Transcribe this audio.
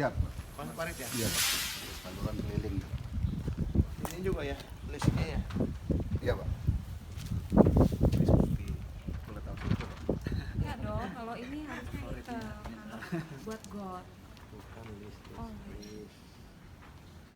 Siap. Parit ya? Iya, Pak. Saluran keliling. Ini juga ya, listnya ya? Iya, Pak. Boleh tahu itu, Pak? Ya dong, kalau ini harusnya hitam buat got. Bukan list. Oh,